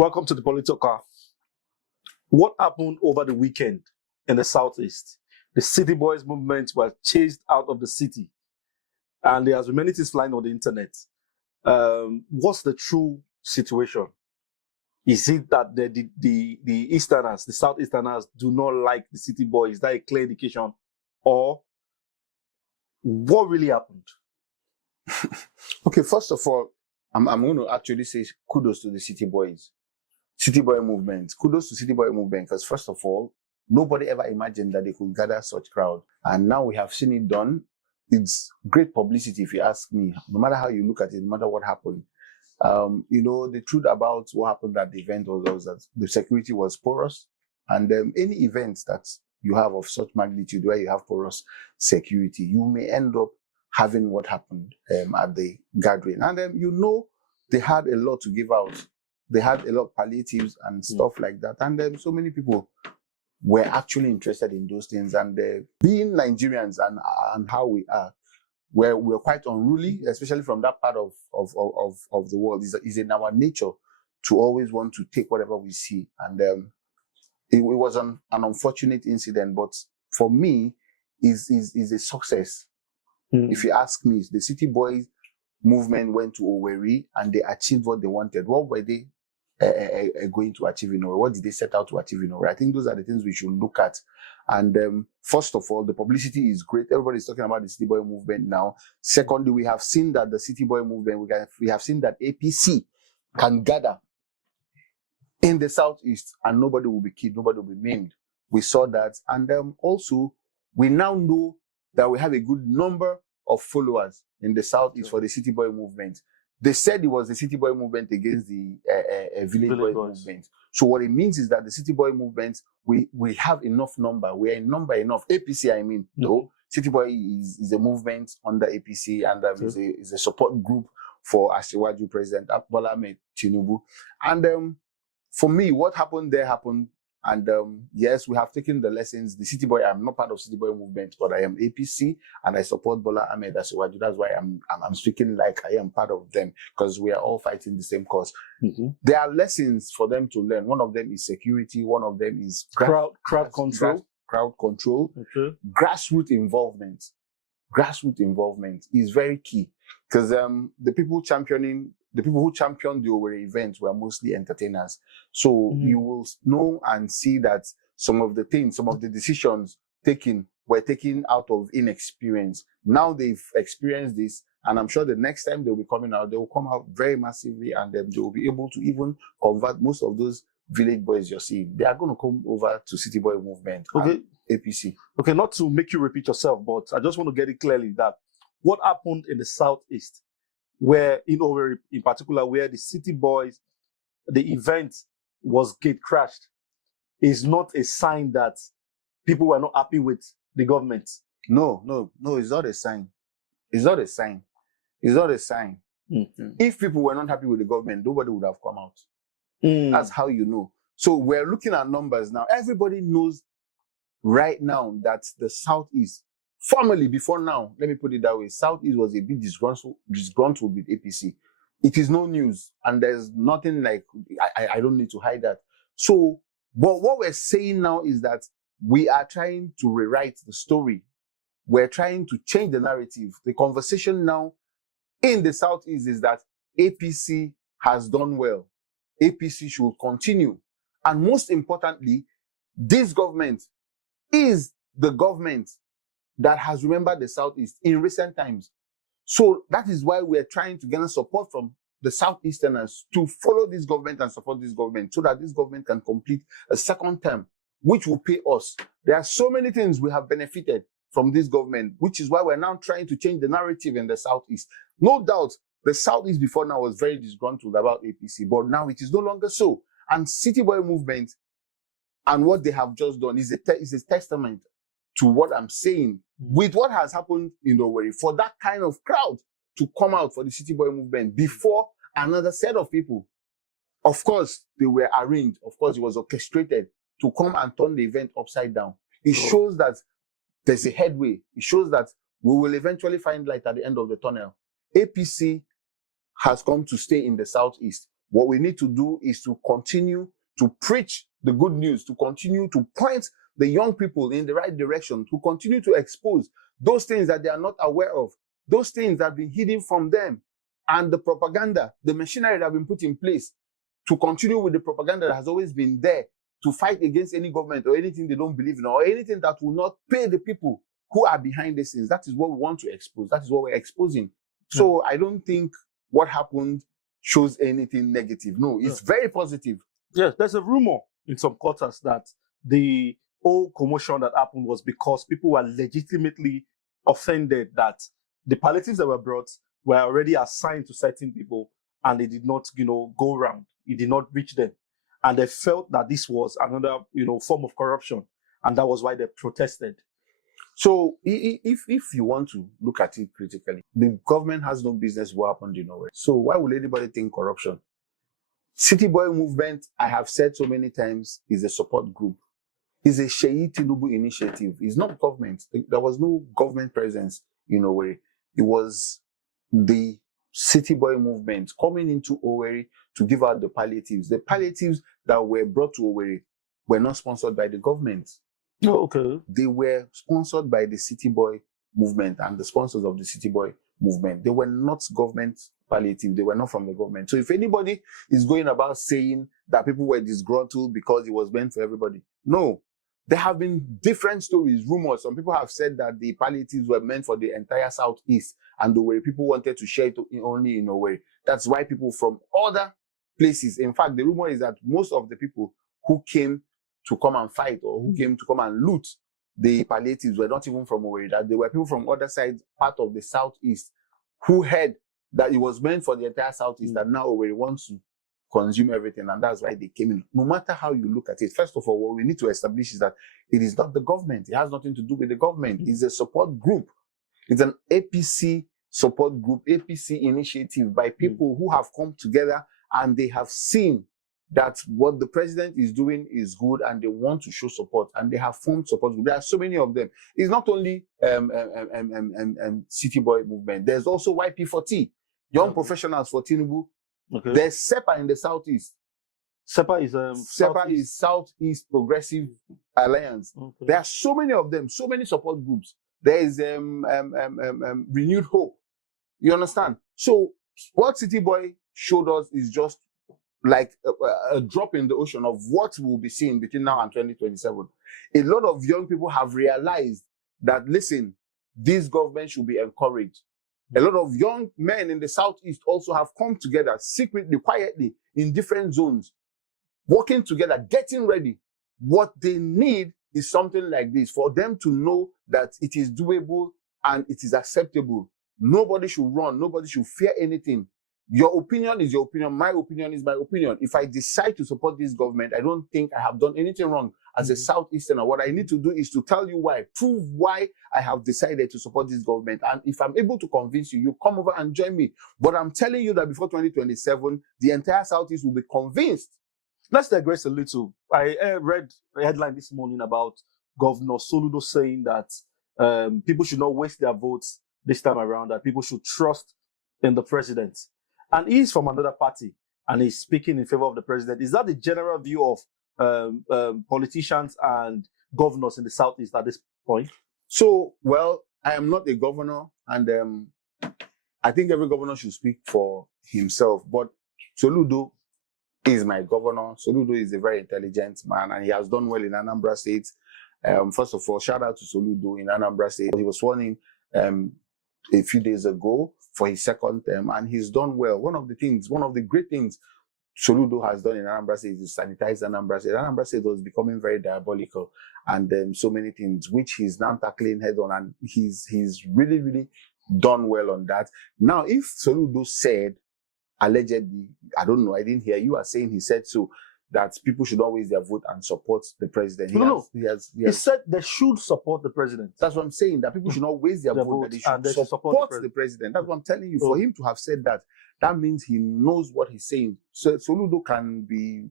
Welcome to the Politalker. What happened over the weekend in the Southeast? The City Boys movement was chased out of the city, and there's many things flying on the internet. What's the true situation? Is it that the Easterners, the Southeasterners, do not like the City Boys? Is that a clear indication? Or what really happened? Okay, first of all, I'm going to actually say kudos to the City Boys. City Boy movement. Kudos to City Boy movement, because first of all, nobody ever imagined that they could gather such crowd. And now we have seen it done. It's great publicity, if you ask me. No matter how you look at it, no matter what happened. The truth about what happened at the event was that the security was porous. And any event that you have of such magnitude where you have porous security, you may end up having what happened at the gathering. And they had a lot to give out. They had a lot of palliatives and stuff like that. And so many people were actually interested in those things. And being Nigerians and how we are, we're quite unruly, especially from that part of the world. It's in our nature to always want to take whatever we see. And it was an unfortunate incident, but for me, is a success. If you ask me, the City Boys movement went to Owerri and they achieved what they wanted. What were they going to achieve in Owerri? What did they set out to achieve in Owerri? I think those are the things we should look at. And first of all, the publicity is great. Everybody's talking about the City Boy movement now. Secondly, we have seen that the City Boy movement, we have seen that APC can gather in the Southeast and nobody will be killed, nobody will be maimed. We saw that. And also, we now know that we have a good number of followers in the Southeast for the City Boy movement. They said it was the City Boy movement against the Village Boy movement. So what it means is that the City Boy movement, we have enough number. We are in number enough. APC, I mean. No, City Boy is a movement under APC and is a support group for Asiwaju President Bola Ahmed Tinubu. And for me, what happened there happened. And yes, we have taken the lessons. The City Boy, I'm not part of City Boy movement, but I am APC and I support Bola Ahmed Asiwaju. That's why I'm speaking like I am part of them, because we are all fighting the same cause. There are lessons for them to learn. One of them is security. One of them is crowd control. Crowd control. Grassroots involvement. Grassroots involvement is very key, because the people who championed the Owerri event were mostly entertainers. So you will know and see that some of the decisions were taken out of inexperience. Now they've experienced this, and I'm sure the next time they'll be coming out, they will come out very massively, and then they will be able to even convert most of those village boys you're seeing. They are going to come over to City Boy movement. Okay. APC. Okay, not to make you repeat yourself, but I just want to get it clearly that what happened in the Southeast, where in Owerri in particular, where the City Boys, the event was gate crashed, is not a sign that people were not happy with the government. No, it's not a sign. It's not a sign. It's not a sign. If people were not happy with the government, nobody would have come out. That's how you know. So we're looking at numbers now. Everybody knows right now that the Southeast, formerly, before now, let me put it that way, Southeast was a bit disgruntled with APC. It is no news, and there's nothing like, I don't need to hide that. So, but what we're saying now is that we are trying to rewrite the story. We're trying to change the narrative. The conversation now in the Southeast is that APC has done well. APC should continue. And most importantly, this government is the government that has remembered the Southeast in recent times. So that is why we're trying to get support from the Southeasterners to follow this government and support this government, so that this government can complete a second term, which will pay us. There are so many things we have benefited from this government, which is why we're now trying to change the narrative in the Southeast. No doubt, the Southeast before now was very disgruntled about APC, but now it is no longer so. And City Boy movement and what they have just done is a testament to what I'm saying, with what has happened in Owerri, for that kind of crowd to come out for the City Boy movement before another set of people. Of course, they were arranged. Of course, it was orchestrated to come and turn the event upside down. It shows that there's a headway. It shows that we will eventually find light at the end of the tunnel. APC has come to stay in the Southeast. What we need to do is to continue to preach the good news, to continue to point the young people in the right direction, to continue to expose those things that they are not aware of, those things that have been hidden from them, and the propaganda, the machinery that have been put in place to continue with the propaganda that has always been there to fight against any government or anything they don't believe in or anything that will not pay the people who are behind these things. That is what we want to expose. That is what we're exposing. So I don't think what happened shows anything negative. No, it's very positive. Yes, there's a rumor in some quarters that the whole commotion that happened was because people were legitimately offended that the palliatives that were brought were already assigned to certain people and they did not, go around. It did not reach them. And they felt that this was another, form of corruption. And that was why they protested. So if you want to look at it critically, the government has no business what happened in nowhere. So why would anybody think corruption? City Boy movement, I have said so many times, is a support group. It's a Sheyi Tinubu initiative. It's not government. There was no government presence in Owerri. It was the City Boy movement coming into Owerri to give out the palliatives. The palliatives that were brought to Owerri were not sponsored by the government. Oh, okay. They were sponsored by the City Boy movement and the sponsors of the City Boy movement. They were not government palliative. They were not from the government. So if anybody is going about saying that people were disgruntled because it was meant for everybody, no. There have been different stories, rumors. Some people have said that the palliatives were meant for the entire Southeast and the way people wanted to share it only in Owerri. That's why people from other places, in fact, the rumor is that most of the people who came to come and fight or who came to come and loot the palliatives were not even from Owerri, that they were people from other sides, part of the Southeast, who heard that it was meant for the entire Southeast, that now Owerri wants to consume everything, and that's why they came in. No matter how you look at it, first of all, what we need to establish is that it is not the government. It has nothing to do with the government. It's a support group. It's an APC support group, APC initiative by people who have come together and they have seen that what the president is doing is good and they want to show support and they have formed support groups. There are so many of them. It's not only City Boy movement. There's also YP4T, Young Professionals for Tinubu. Okay. There's SEPA in the Southeast. SEPA is Southeast Progressive Alliance. Okay. There are so many of them, so many support groups. There is Renewed Hope. You understand? So what City Boy showed us is just like a drop in the ocean of what we'll be seeing between now and 2027. A lot of young people have realized that, listen, this government should be encouraged. A lot of young men in the Southeast also have come together secretly, quietly, in different zones, working together, getting ready. What they need is something like this, for them to know that it is doable and it is acceptable. Nobody should run. Nobody should fear anything. Your opinion is your opinion. My opinion is my opinion. If I decide to support this government, I don't think I have done anything wrong as a Southeasterner. What I need to do is to tell you why, prove why I have decided to support this government. And if I'm able to convince you, you come over and join me. But I'm telling you that before 2027, the entire Southeast will be convinced. Let's digress a little. I read a headline this morning about Governor Soludo saying that people should not waste their votes this time around, that people should trust in the president. And he's from another party and he's speaking in favor of the president. Is that the general view of politicians and governors in the Southeast at this point? So, well, I am not a governor, and I think every governor should speak for himself. But Soludo is my governor. Soludo is a very intelligent man, and he has done well in Anambra State. First of all, shout out to Soludo in Anambra State. He was sworn in a few days ago for his second term, and he's done well. One of the great things Soludo has done in Anambra State is sanitize Anambra State. Anambra State was becoming very diabolical, and so many things which he's now tackling head on, and he's really, really done well on that. Now, if Soludo said, allegedly, I don't know, I didn't hear, you are saying he said so, that people should always their vote and support the president. He said they should support the president. That's what I'm saying, that people should not waste their vote, that they should support the president. That's what I'm telling you. For him to have said that, that means he knows what he's saying. So Soludo can be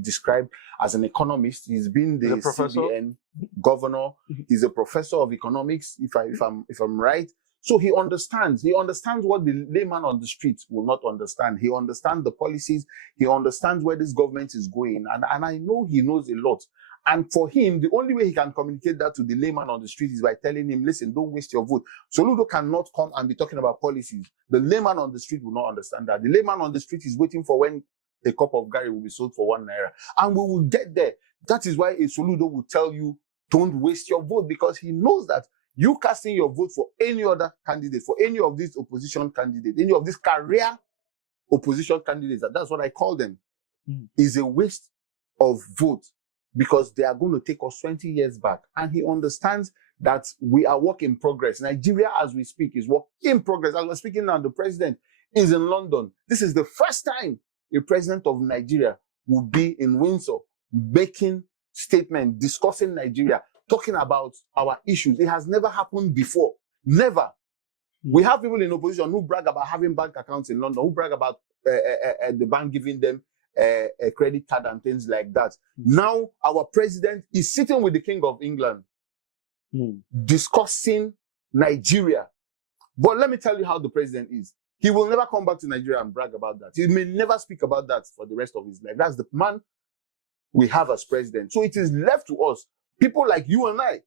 described as an economist. He's been the CBN governor. He's a professor of economics, if I'm right. So he understands. He understands what the layman on the streets will not understand. He understands the policies. He understands where this government is going. And I know he knows a lot. And for him, the only way he can communicate that to the layman on the street is by telling him, listen, don't waste your vote. Soludo cannot come and be talking about policies. The layman on the street will not understand that. The layman on the street is waiting for when a cup of Gary will be sold for ₦1. And we will get there. That is why a Soludo will tell you, don't waste your vote, because he knows that you casting your vote for any other candidate, for any of these opposition candidates, any of these career opposition candidates, that's what I call them, is a waste of vote, because they are going to take us 20 years back. And he understands that we are work in progress. Nigeria, as we speak, is work in progress. As we're speaking now, the president is in London. This is the first time a president of Nigeria will be in Windsor, making statements, discussing Nigeria, talking about our issues. It has never happened before. Never. We have people in opposition who brag about having bank accounts in London, who brag about the bank giving them a credit card and things like that. Now, our president is sitting with the King of England, discussing Nigeria. But let me tell you how the president is. He will never come back to Nigeria and brag about that. He may never speak about that for the rest of his life. That's the man we have as president. So it is left to us, people like you and I,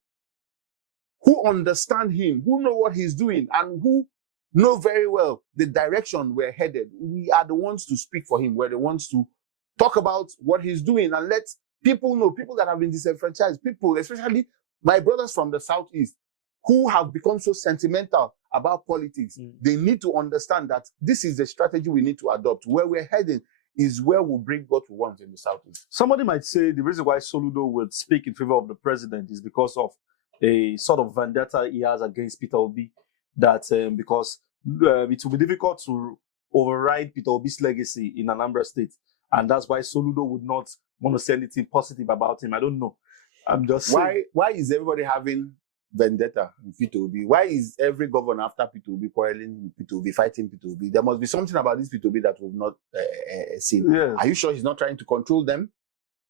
who understand him, who know what he's doing, and who know very well the direction we're headed. We are the ones to speak for him. We're the ones to talk about what he's doing and let people know, people that have been disenfranchised, people, especially my brothers from the Southeast, who have become so sentimental about politics. They need to understand that this is the strategy we need to adopt. Where we're heading is where we'll bring what we want in the Southeast. Somebody might say the reason why Soludo would speak in favor of the president is because of a sort of vendetta he has against Peter Obi, that because it will be difficult to override Peter Obi's legacy in Anambra State. And that's why Soludo would not want to say anything positive about him. I don't know. I'm just saying. Why is everybody having vendetta with Peter Obi? Why is every governor after Peter Obi quarreling with Peter Obi, fighting Peter Obi? There must be something about this Peter Obi that we've not seen. Yes. Are you sure he's not trying to control them?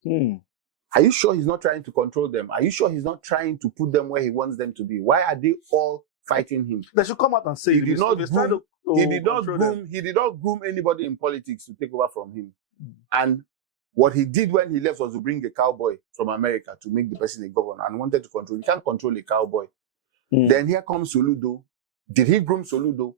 Are you sure he's not trying to control them? Are you sure he's not trying to put them where he wants them to be? Why are they all fighting him? They should come out and say he did not groom anybody in politics to take over from him. And what he did when he left was to bring a cowboy from America to make the person a governor and wanted to control. You can't control a cowboy. Then here comes Soludo. Did he groom Soludo?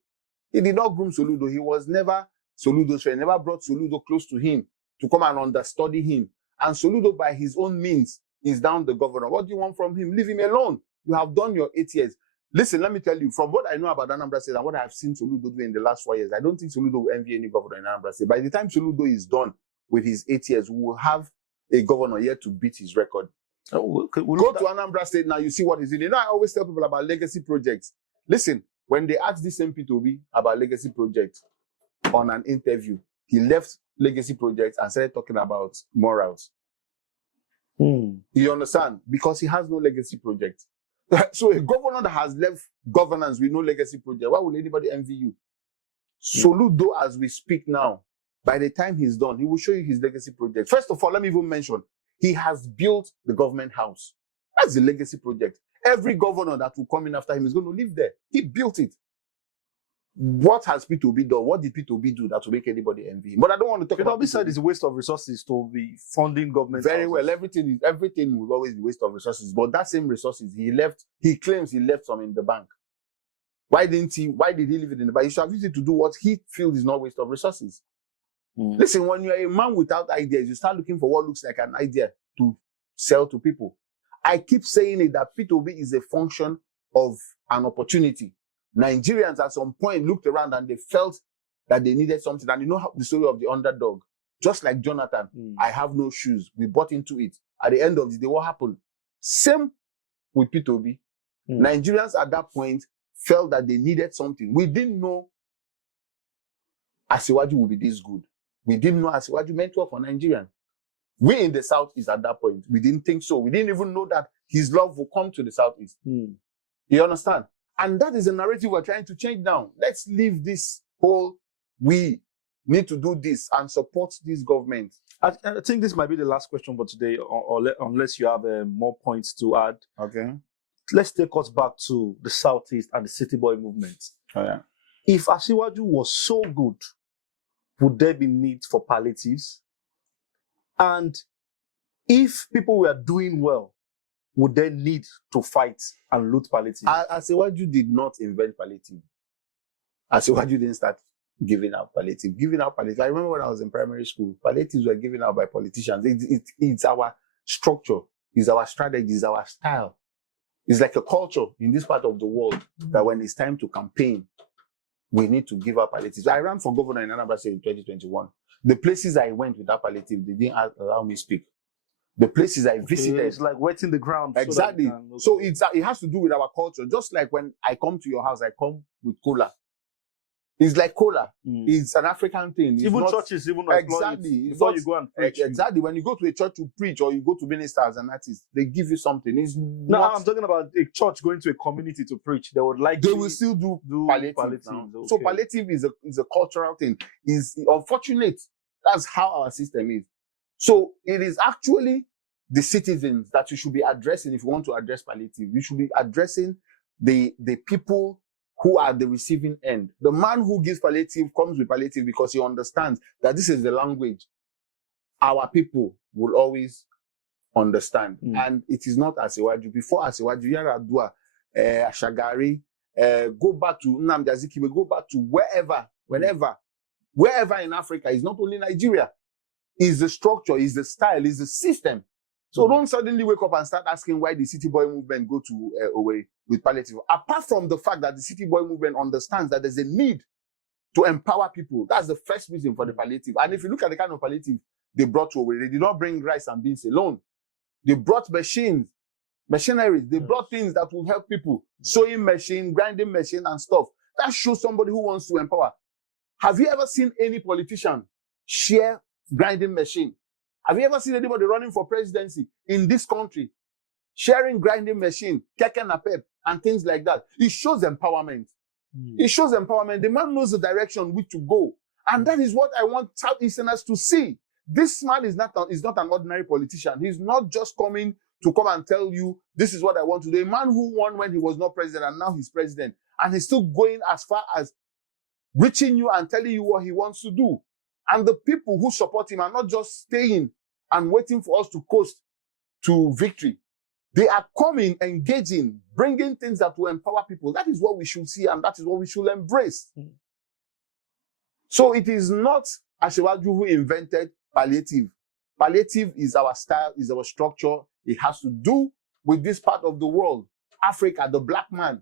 He did not groom Soludo. He was never Soludo's friend. Never brought Soludo close to him to come and understudy him. And Soludo, by his own means, is down the governor. What do you want from him? Leave him alone. You have done your 8 years. Listen, let me tell you, from what I know about Anambra State and what I have seen Soludo do in the last 4 years, I don't think Soludo will envy any governor in Anambra State. By the time Soludo is done with his 8 years, we will have a governor yet to beat his record. Go to Anambra State now, you see what he's doing. You know, I always tell people about legacy projects. Listen, when they asked this same Peter Obi about legacy projects on an interview, he left legacy projects and started talking about morals. You understand? Because he has no legacy project. So a governor that has left governance with no legacy project, why would anybody envy you? Soludo, as we speak now, by the time he's done, he will show you his legacy project. First of all, let me even mention, he has built the government house. That's the legacy project. Every governor that will come in after him is going to live there. He built it. What has Peter Obi done? What did Peter Obi do that will make anybody envy him? But I don't want to talk about Peter Obi said it's a waste of resources to be funding government very houses. well. Everything will always be waste of resources. But that same resources he claims he left some in the bank. Why did he leave it in the bank? He should have used it to do what he feels is not waste of resources. Listen, when you're a man without ideas, you start looking for what looks like an idea to sell to people. I keep saying it that Peter Obi is a function of an opportunity. Nigerians at some point looked around and they felt that they needed something. And you know how the story of the underdog, just like Jonathan, I have no shoes. We bought into it. At the end of the day, what happened? Same with Peter Obi. Nigerians at that point felt that they needed something. We didn't know Asiwaju would be this good. We didn't know Asiwaju meant well for Nigerians. We in the Southeast at that point, we didn't think so. We didn't even know that his love will come to the Southeast. You understand? And that is the narrative we're trying to change now. Let's leave this whole, we need to do this and support this government. I think this might be the last question for today, unless you have more points to add. Okay. let's take us back to the Southeast and the City Boy movement. Oh, yeah. If Asiwaju was so good, would there be need for palliatives? And if people were doing well, would they need to fight and loot palliatives? Asiwaju did not invent palliative. Asiwaju didn't start giving out palliative. Giving out palliative. I remember when I was in primary school, palliatives were given out by politicians. It's our structure, it's our strategy, it's our style. It's like a culture in this part of the world that when it's time to campaign, we need to give out palliatives. I ran for governor in Anambra State in 2021. The places I went without palliative, they didn't allow me to speak. The places I visited, it's like wetting the ground. Exactly. So it has to do with our culture. Just like when I come to your house, I come with cola. It's like cola. It's an African thing. It's even not, churches, even exactly. before you go and preach. Exactly. When you go to a church to preach or you go to minister as an artist, they give you something. It's no, not, I'm talking about a church going to a community to preach. They would like they will still do palliative. Okay. So palliative is a cultural thing. Is unfortunate. That's how our system is. So it is actually the citizens that you should be addressing if you want to address palliative. You should be addressing the people who are the receiving end. The man who gives palliative comes with palliative because he understands that this is the language our people will always understand. And it is not Asiwaju. Before Asiwaju, Yaradua, Ashagari, go back to Nnamdi Azikiwe, go back to wherever in Africa. It's not only Nigeria. It's the structure, it's the style, it's the system. So don't suddenly wake up and start asking why the City Boy movement go to away with palliative. Apart from the fact that the City Boy movement understands that there's a need to empower people. That's the first reason for the palliative. And if you look at the kind of palliative they brought to away, they did not bring rice and beans alone. They brought machineries. They brought things that will help people. Sewing machine, grinding machine and stuff. That shows somebody who wants to empower. Have you ever seen any politician share grinding machine? Have you ever seen anybody running for presidency in this country sharing grinding machine, keke napep, and things like that? It shows empowerment. It shows empowerment. The man knows the direction which to go. And that is what I want Southeasterners to see. This man is not an ordinary politician. He's not just coming to come and tell you, this is what I want to do. A man who won when he was not president and now he's president. And he's still going as far as reaching you and telling you what he wants to do. And the people who support him are not just staying and waiting for us to coast to victory. They are coming, engaging, bringing things that will empower people. That is what we should see and that is what we should embrace. So it is not Asiwaju who invented palliative. Palliative is our style, is our structure. It has to do with this part of the world. Africa, the black man,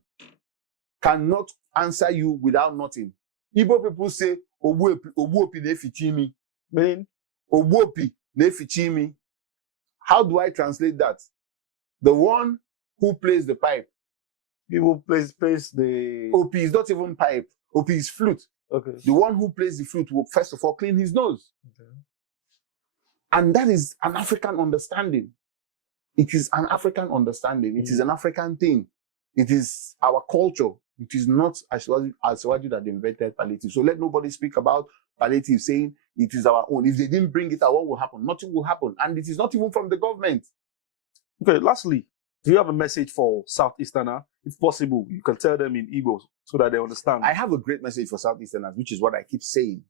cannot answer you without nothing. Igbo people say, Obuopi nefichimi. Meaning, Obuopi nefichimi. How do I translate that? The one who plays the pipe. People plays the... OP is not even pipe. OP is flute. Okay. The one who plays the flute will first of all clean his nose. Okay. And that is an African understanding. It is an African understanding. It is an African thing. It is our culture. It is not Asiwaju that invented palliative. So let nobody speak about palliative saying it is our own. If they didn't bring it out, what will happen? Nothing will happen. And it is not even from the government. Okay, lastly, do you have a message for Southeasterner? If possible, you can tell them in Igbo so that they understand. I have a great message for Southeasterners, which is what I keep saying.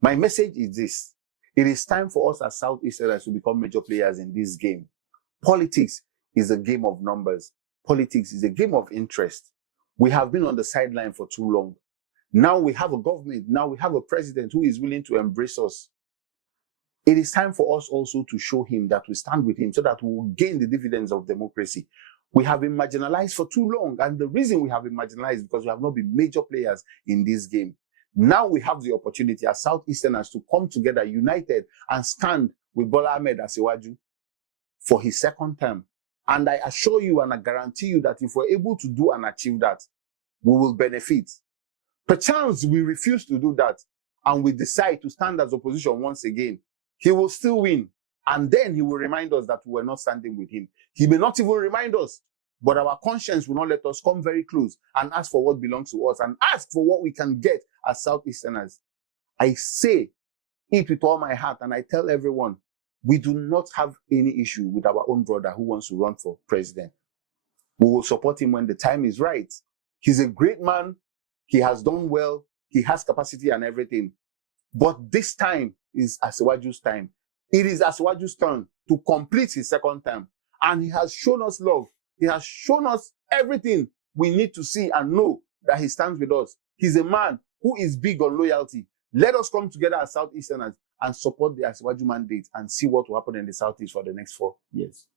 My message is this. It is time for us as Southeasterners to become major players in this game. Politics is a game of numbers. Politics is a game of interest. We have been on the sideline for too long. Now we have a government. Now we have a president who is willing to embrace us. It is time for us also to show him that we stand with him so that we will gain the dividends of democracy. We have been marginalized for too long. And the reason we have been marginalized is because we have not been major players in this game. Now we have the opportunity as Southeasterners to come together, united, and stand with Bola Ahmed Asiwaju for his second term. And I assure you and I guarantee you that if we're able to do and achieve that, we will benefit. Perchance we refuse to do that and we decide to stand as opposition once again, he will still win. And then he will remind us that we were not standing with him. He may not even remind us, but our conscience will not let us come very close and ask for what belongs to us and ask for what we can get as Southeasterners. I say it with all my heart and I tell everyone, we do not have any issue with our own brother who wants to run for president. We will support him when the time is right. He's a great man. He has done well. He has capacity and everything. But this time is Asiwaju's time. It is Asiwaju's turn to complete his second term. And he has shown us love. He has shown us everything we need to see and know that he stands with us. He's a man who is big on loyalty. Let us come together as Southeasterners and support the Asiwaju mandate and see what will happen in the Southeast for the next 4 years.